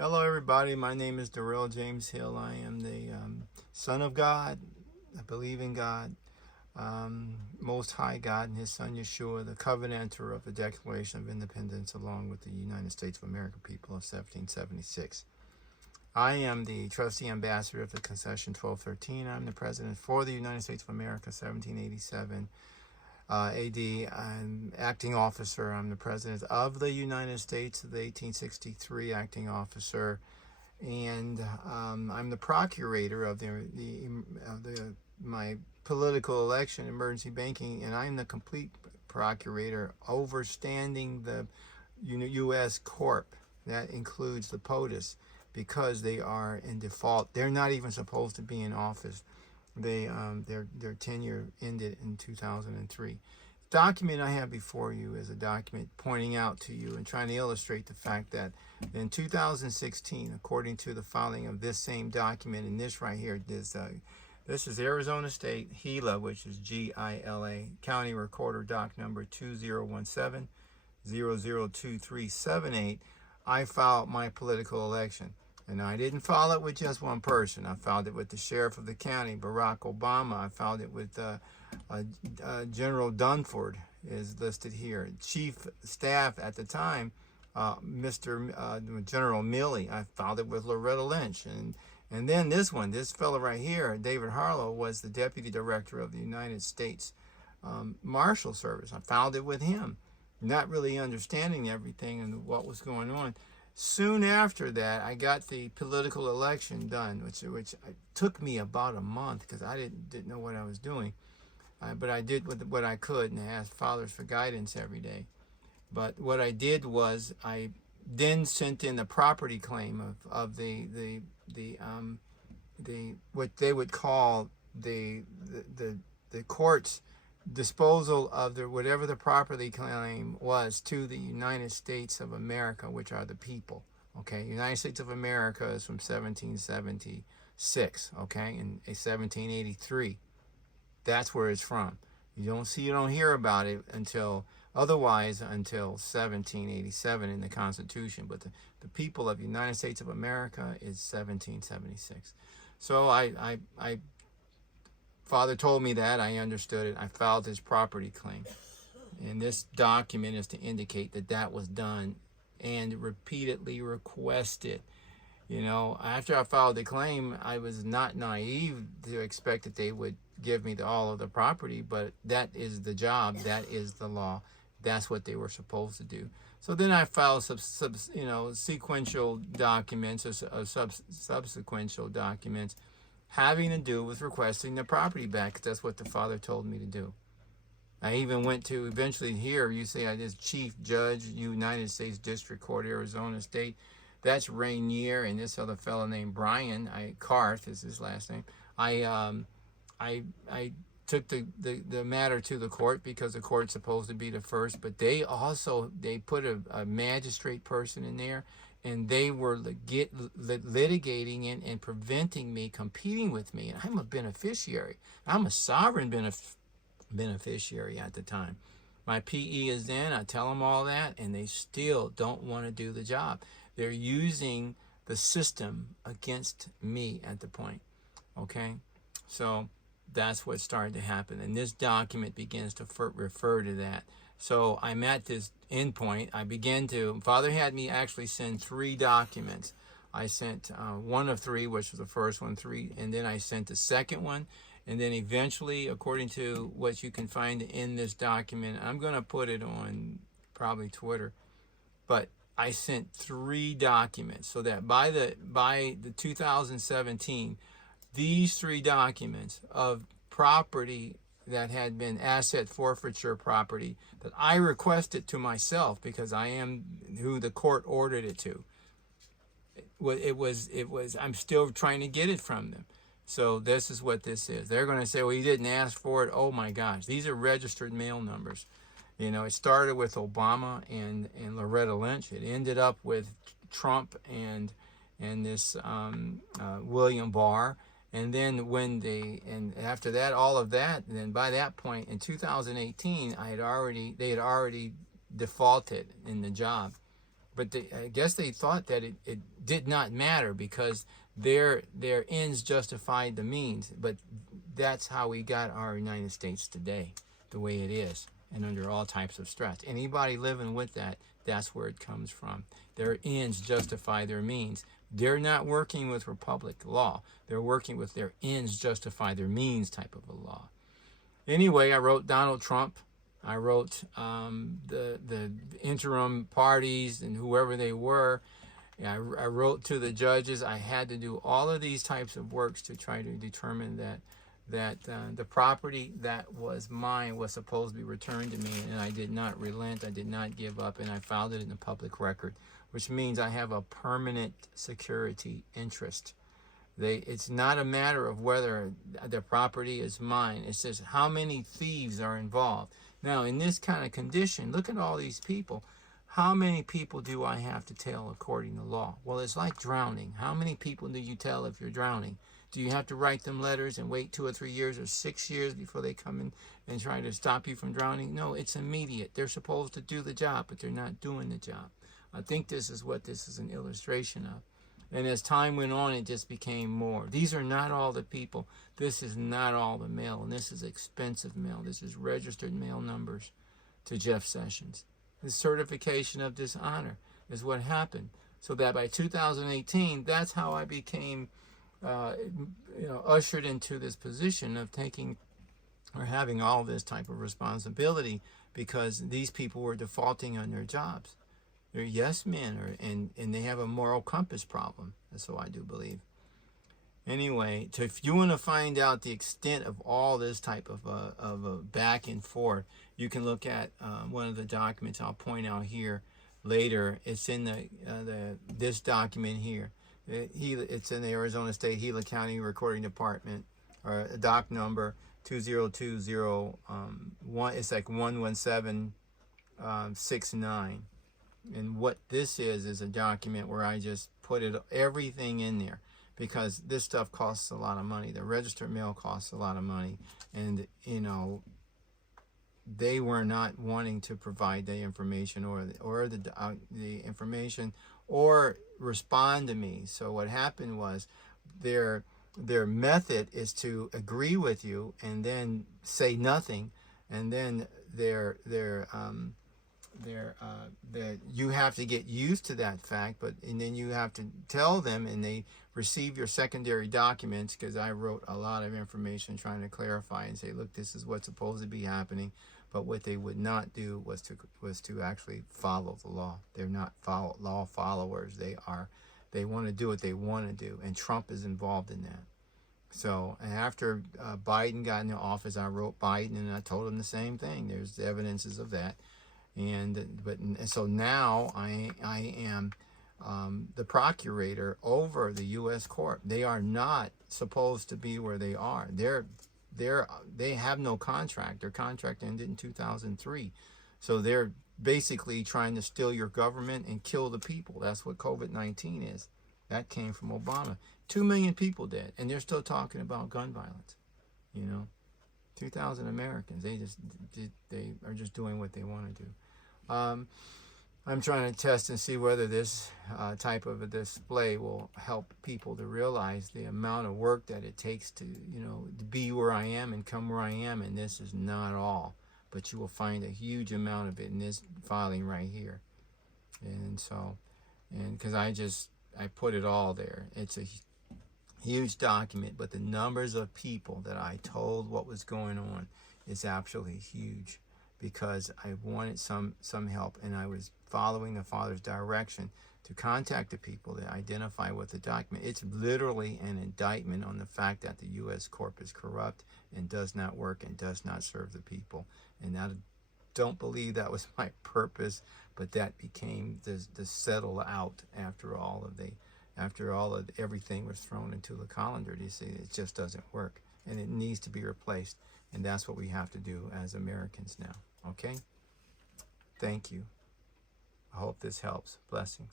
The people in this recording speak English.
Hello everybody, my name is Darrell-James Hill. I am the Son of God. I believe in God, Most High God and His Son Yeshua, the Covenanter of the Declaration of Independence along with the United States of America people of 1776. I am the Trustee Ambassador of the Concession 1213. I'm the President for the United States of America 1787 AD. I'm acting officer. I'm the President of the United States, the 1863 acting officer, and I'm the Procurator of my political election, emergency banking, and I'm the complete Procurator overstanding the U.S. Corp. That includes the POTUS, because they are in default. They're not even supposed to be in office. Their tenure ended in 2003. The document I have before you is a document pointing out to you and trying to illustrate the fact that in 2016, according to the filing of this same document, and this right here, this is Arizona State GILA, which is GILA, County Recorder Doc number 2017-002378. I filed my political election. And I didn't file it with just one person. I filed it with the sheriff of the county, Barack Obama. I filed it with General Dunford, is listed here. Chief staff at the time, Mr. General Milley. I filed it with Loretta Lynch. And then this fellow right here, David Harlow, was the deputy director of the United States Marshal Service. I filed it with him, not really understanding everything and what was going on. Soon after that, I got the political election done, which took me about a month because I didn't know what I was doing. But I did what I could, and I asked fathers for guidance every day. But what I did was I then sent in the property claim of the what they would call the court's disposal of whatever the property claim was to the United States of America, which are the people. Okay, United States of America is from 1776. Okay, and 1783. That's where it's from. You don't hear about it until 1787 in the Constitution. But the people of the United States of America is 1776. So Father told me that. I understood it. I filed his property claim. And this document is to indicate that that was done and repeatedly requested. You know, after I filed the claim, I was not naive to expect that they would give me all of the property, but that is the job. That is the law. That's what they were supposed to do. So then I filed sequential documents or subsequential documents having to do with requesting the property back, because that's what the Father told me to do. I even went to eventually here, you say I did Chief Judge, United States District Court, Arizona State. That's Rainier, and this other fellow named Brian, Carth is his last name. I took the matter to the court because the court's supposed to be the first, but they put a magistrate person in there, and they were litigating and preventing me competing with me. And I'm a beneficiary. I'm a sovereign beneficiary at the time. My PE is in. I tell them all that, and they still don't want to do the job. They're using the system against me at the point. Okay? So that's what started to happen. And this document begins to refer to that. So I'm at this end point. Father had me actually send 3 documents. I sent one of 3, which was the first one, 3, and then I sent the second one. And then eventually, according to what you can find in this document, I'm going to put it on probably Twitter, but I sent 3 documents so that by the 2017, these 3 documents of property that had been asset forfeiture property that I requested to myself because I am who the court ordered it to. It was I'm still trying to get it from them. So this is what this is. They're going to say, well, you didn't ask for it. Oh my gosh, these are registered mail numbers. You know, it started with Obama and Loretta Lynch. It ended up with Trump and this William Barr. And then and after that, all of that, and then by that point in 2018, they had already defaulted in the job. but I guess they thought that it did not matter because their ends justified the means. But that's how we got our United States today, the way it is, and under all types of stress. Anybody living with that, that's where it comes from. Their ends justify their means. They're not working with republic law. They're working with their ends justify their means type of a law. Anyway, I wrote Donald Trump. I wrote the interim parties and whoever they were. I wrote to the judges. I had to do all of these types of works to try to determine that the property that was mine was supposed to be returned to me, and I did not relent. I did not give up, and I filed it in the public record, which means I have a permanent security interest. It's not a matter of whether the property is mine. It's just how many thieves are involved. Now, in this kind of condition, look at all these people. How many people do I have to tell according to law? Well, it's like drowning. How many people do you tell if you're drowning? Do you have to write them letters and wait 2 or 3 years or 6 years before they come in and try to stop you from drowning? No, it's immediate. They're supposed to do the job, but they're not doing the job. I think this is what this is an illustration of. And as time went on, it just became more. These are not all the people. This is not all the mail, and this is expensive mail. This is registered mail numbers to Jeff Sessions. The certification of dishonor is what happened. So that by 2018, that's how I became, ushered into this position of taking or having all this type of responsibility because these people were defaulting on their jobs. They're yes men, and they have a moral compass problem. That's what I do believe. Anyway, so if you want to find out the extent of all this type of a back and forth, you can look at one of the documents I'll point out here later. It's in this document here. It's in the Arizona State Gila County Recording Department, or doc number 20201. It's like 11769. And what this is a document where I just put everything in there because this stuff costs a lot of money. The registered mail costs a lot of money, and they were not wanting to provide the information or the information or respond to me. So what happened was their method is to agree with you and then say nothing, and then you have to get used to that fact, and then you have to tell them, and they receive your secondary documents, because I wrote a lot of information trying to clarify and say, look, this is what's supposed to be happening. But what they would not do was to actually follow the law. They're not law followers. They want to do what they want to do, and Trump is involved in that. So after Biden got into office, I wrote Biden, and I told him the same thing. There's evidences of that. So now I am the procurator over the U.S. court. They are not supposed to be where they are. They have no contract. Their contract ended in 2003. So they're basically trying to steal your government and kill the people. That's what COVID-19 is. That came from Obama. 2 million people dead, and they're still talking about gun violence. 2,000 Americans. They are just doing what they want to do. I'm trying to test and see whether this type of a display will help people to realize the amount of work that it takes to be where I am and come where I am. And this is not all, but you will find a huge amount of it in this filing right here. And because I put it all there. It's a huge document, but the numbers of people that I told what was going on is absolutely huge, because I wanted some help, and I was following the Father's direction to contact the people to identify what the document. It's literally an indictment on the fact that the U.S. Corp is corrupt and does not work and does not serve the people. And I don't believe that was my purpose, but that became the settle out after everything was thrown into the colander. You see, it just doesn't work, and it needs to be replaced. And that's what we have to do as Americans now. Okay? Thank you. I hope this helps. Blessings.